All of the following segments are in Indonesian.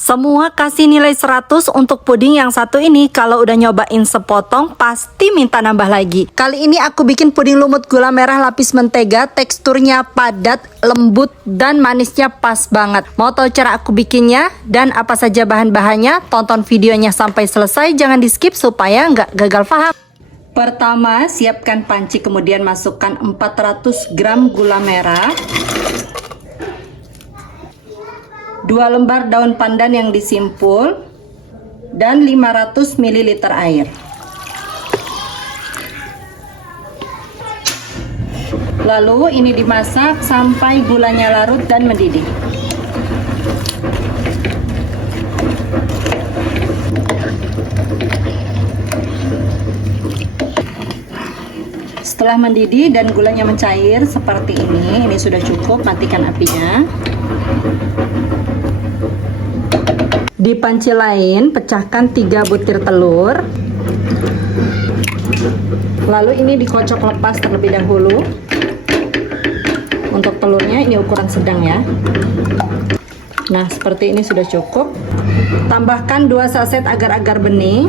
Semua kasih nilai 100 untuk puding yang satu ini. Kalau udah nyobain sepotong pasti minta nambah lagi. Kali ini aku bikin puding lumut gula merah lapis mentega. Teksturnya padat, lembut, dan manisnya pas banget. Mau tahu cara aku bikinnya dan apa saja bahan-bahannya? Tonton videonya sampai selesai, jangan di skip supaya nggak gagal paham. Pertama, siapkan panci, kemudian masukkan 400 gram gula merah, 2 lembar daun pandan yang disimpul, dan 500 ml air. Lalu ini dimasak sampai gulanya larut dan mendidih. Setelah mendidih dan gulanya mencair seperti ini sudah cukup, matikan apinya. Di panci lain, pecahkan 3 butir telur. Lalu ini dikocok lepas terlebih dahulu. Untuk telurnya ini ukuran sedang ya. Nah, seperti ini sudah cukup. Tambahkan 2 saset agar-agar bening.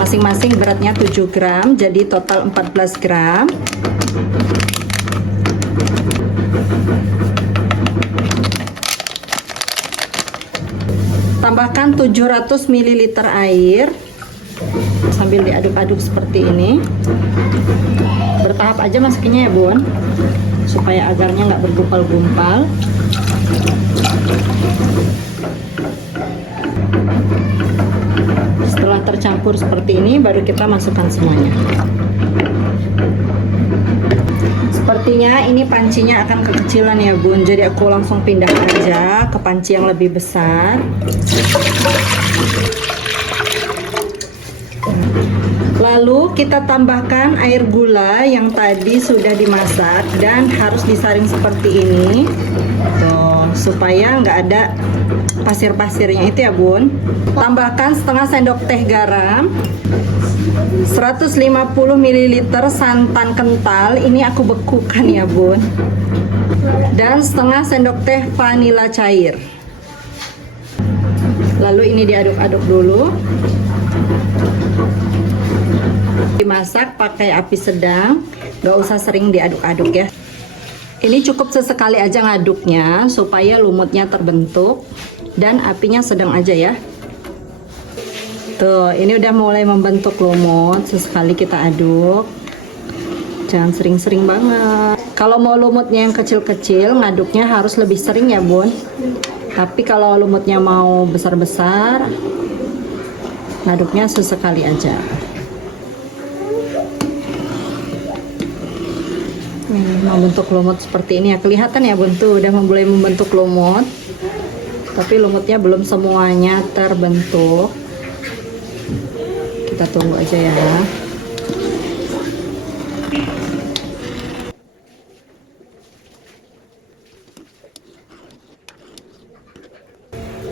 Masing-masing beratnya 7 gram, jadi total 14 gram. Tambahkan 700 ml air sambil diaduk-aduk seperti ini. Bertahap aja masukinnya ya bun, supaya agarnya nggak bergumpal-gumpal. Setelah tercampur seperti ini baru kita masukkan semuanya. Sepertinya ini pancinya akan kekecilan ya bun, jadi aku langsung pindah aja ke panci yang lebih besar. Lalu kita tambahkan air gula yang tadi sudah dimasak dan harus disaring seperti ini tuh, supaya nggak ada pasir-pasirnya itu ya bun. Tambahkan setengah sendok teh garam, 150 ml santan kental, ini aku bekukan ya bun, dan setengah sendok teh vanila cair. Lalu ini diaduk-aduk dulu. Dimasak pakai api sedang, gak usah sering diaduk-aduk ya. Ini cukup sesekali aja ngaduknya supaya lumutnya terbentuk, dan apinya sedang aja ya. Tuh, ini udah mulai membentuk lumut, sesekali kita aduk. Jangan sering-sering banget. Kalau mau lumutnya yang kecil-kecil, ngaduknya harus lebih sering ya bun. Tapi kalau lumutnya mau besar-besar, ngaduknya sesekali aja. Membentuk lumut seperti ini ya, kelihatan ya bun, tuh udah mulai membentuk lumut. Tapi lumutnya belum semuanya terbentuk. Kita tunggu aja ya.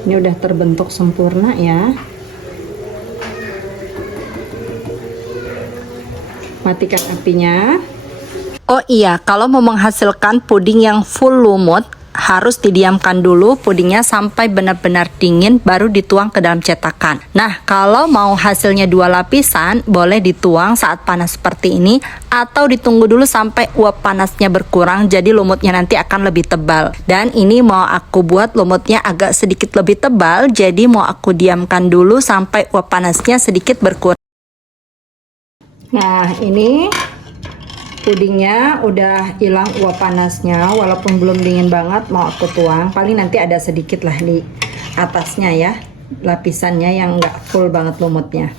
Ini udah terbentuk sempurna ya. Matikan apinya. Oh iya, kalau mau menghasilkan puding yang full lumut, harus didiamkan dulu pudingnya sampai benar-benar dingin, baru dituang ke dalam cetakan. Nah, kalau mau hasilnya 2 lapisan, boleh dituang saat panas seperti ini, atau ditunggu dulu sampai uap panasnya berkurang, jadi lumutnya nanti akan lebih tebal. Dan ini mau aku buat lumutnya agak sedikit lebih tebal, jadi mau aku diamkan dulu sampai uap panasnya sedikit berkurang. Nah, ini pudingnya udah hilang uap panasnya, walaupun belum dingin banget. Mau aku tuang, paling nanti ada sedikit lah di atasnya ya, lapisannya yang nggak full banget lumutnya.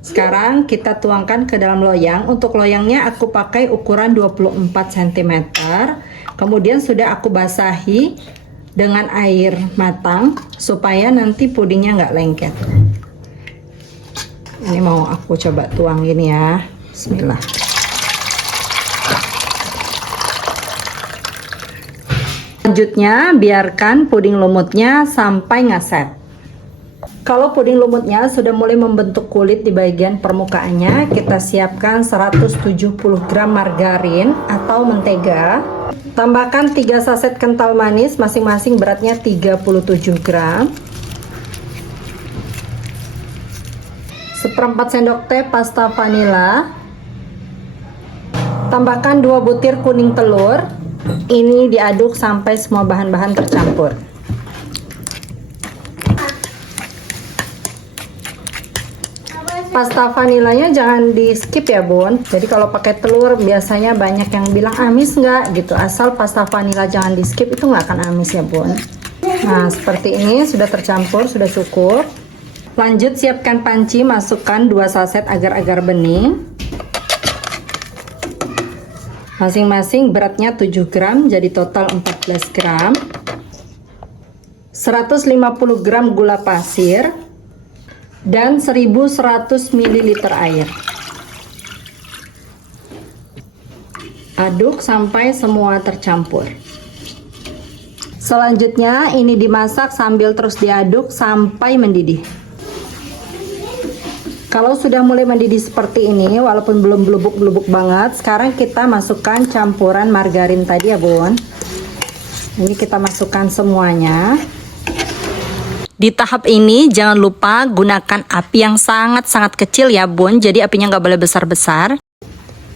Sekarang kita tuangkan ke dalam loyang. Untuk loyangnya aku pakai ukuran 24 cm. Kemudian sudah aku basahi dengan air matang supaya nanti pudingnya nggak lengket. Ini mau aku coba tuangin ya. Bismillah. Selanjutnya, biarkan puding lumutnya sampai ngeset. Kalau puding lumutnya sudah mulai membentuk kulit di bagian permukaannya, kita siapkan 170 gram margarin atau mentega. Tambahkan 3 saset kental manis, masing-masing beratnya 37 gram. Seperempat sendok teh pasta vanila. Tambahkan 2 butir kuning telur. Ini diaduk sampai semua bahan-bahan tercampur. Pasta vanilanya jangan di skip ya bun. Jadi kalau pakai telur biasanya banyak yang bilang amis nggak gitu. Asal pasta vanila jangan di skip, itu nggak akan amis ya bun. Nah seperti ini sudah tercampur, sudah cukup. Lanjut siapkan panci, masukkan 2 saset agar-agar bening. Masing-masing beratnya 7 gram, jadi total 14 gram. 150 gram gula pasir dan 1100 ml air. Aduk sampai semua tercampur. Selanjutnya ini dimasak sambil terus diaduk sampai mendidih. Kalau sudah mulai mendidih seperti ini, walaupun belum belubuk-belubuk banget, sekarang kita masukkan campuran margarin tadi ya bun. Ini kita masukkan semuanya. Di tahap ini jangan lupa gunakan api yang sangat-sangat kecil ya bun, jadi apinya nggak boleh besar-besar.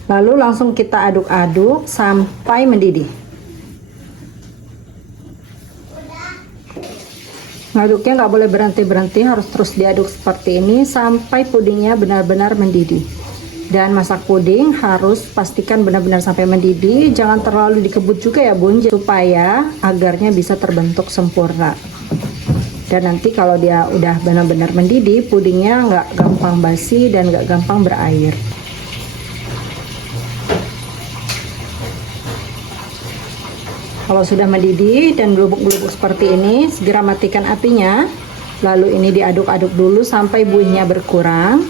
Lalu langsung kita aduk-aduk sampai mendidih. Ngaduknya nggak boleh berhenti-berhenti, harus terus diaduk seperti ini sampai pudingnya benar-benar mendidih. Dan masak puding harus pastikan benar-benar sampai mendidih, jangan terlalu dikebut juga ya bun, supaya agarnya bisa terbentuk sempurna. Dan nanti kalau dia udah benar-benar mendidih, pudingnya nggak gampang basi dan nggak gampang berair. Kalau sudah mendidih dan belubuk-belubuk seperti ini, segera matikan apinya. Lalu ini diaduk-aduk dulu sampai buihnya berkurang.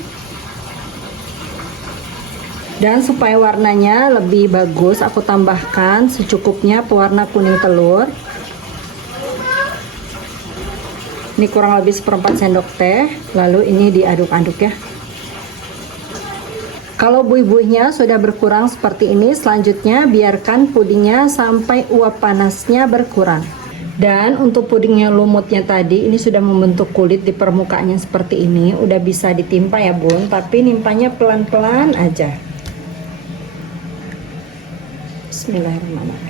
Dan supaya warnanya lebih bagus, aku tambahkan secukupnya pewarna kuning telur. Ini kurang lebih seperempat sendok teh. Lalu ini diaduk-aduk ya. Kalau buih-buihnya sudah berkurang seperti ini, selanjutnya biarkan pudingnya sampai uap panasnya berkurang. Dan untuk pudingnya lumutnya tadi, ini sudah membentuk kulit di permukaannya seperti ini. Udah bisa ditimpa ya bun, tapi nimpanya pelan-pelan aja. Bismillahirrahmanirrahim.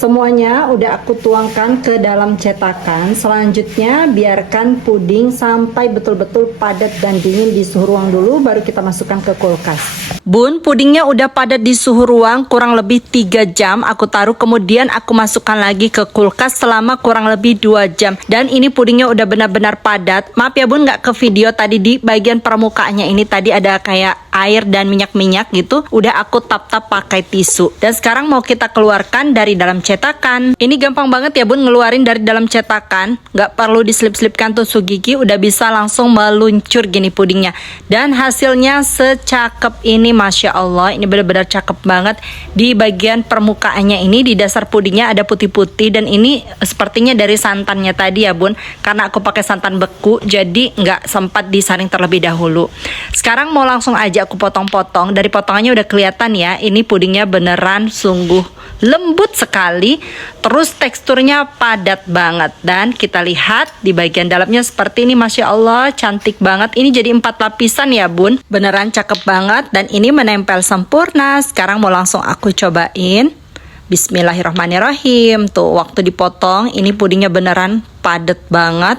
Semuanya udah aku tuangkan ke dalam cetakan. Selanjutnya biarkan puding sampai betul-betul padat dan dingin di suhu ruang dulu, baru kita masukkan ke kulkas. Bun, pudingnya udah padat di suhu ruang kurang lebih 3 jam. Aku taruh, kemudian aku masukkan lagi ke kulkas selama kurang lebih 2 jam. Dan ini pudingnya udah benar-benar padat. Maaf ya bun, nggak ke video tadi, di bagian permukaannya ini tadi ada kayak air dan minyak-minyak gitu. Udah aku tap-tap pakai tisu. Dan sekarang mau kita keluarkan dari dalam cetakan. Ini gampang banget ya bun ngeluarin dari dalam cetakan, nggak perlu diselip-selipkan tusuk gigi, udah bisa langsung meluncur gini pudingnya. Dan hasilnya secakep ini, masya Allah, ini benar-benar cakep banget. Di bagian permukaannya ini, di dasar pudingnya ada putih-putih, dan ini sepertinya dari santannya tadi ya bun, karena aku pakai santan beku, jadi nggak sempat disaring terlebih dahulu. Sekarang mau langsung aja aku potong-potong. Dari potongannya udah kelihatan ya, ini pudingnya beneran sungguh lembut sekali, terus teksturnya padat banget. Dan kita lihat di bagian dalamnya seperti ini, masya Allah, cantik banget. Ini jadi 4 lapisan ya bun, beneran cakep banget, dan ini menempel sempurna. Sekarang mau langsung aku cobain. Bismillahirrahmanirrahim. Tuh waktu dipotong ini pudingnya beneran padat banget,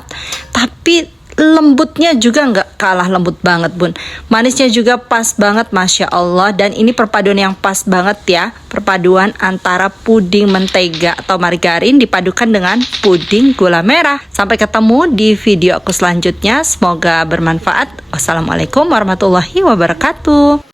tapi lembutnya juga nggak kalah lembut banget bun. Manisnya juga pas banget, masya Allah. Dan ini perpaduan yang pas banget ya, perpaduan antara puding mentega atau margarin dipadukan dengan puding gula merah. Sampai ketemu di video aku selanjutnya, semoga bermanfaat. Wassalamualaikum warahmatullahi wabarakatuh.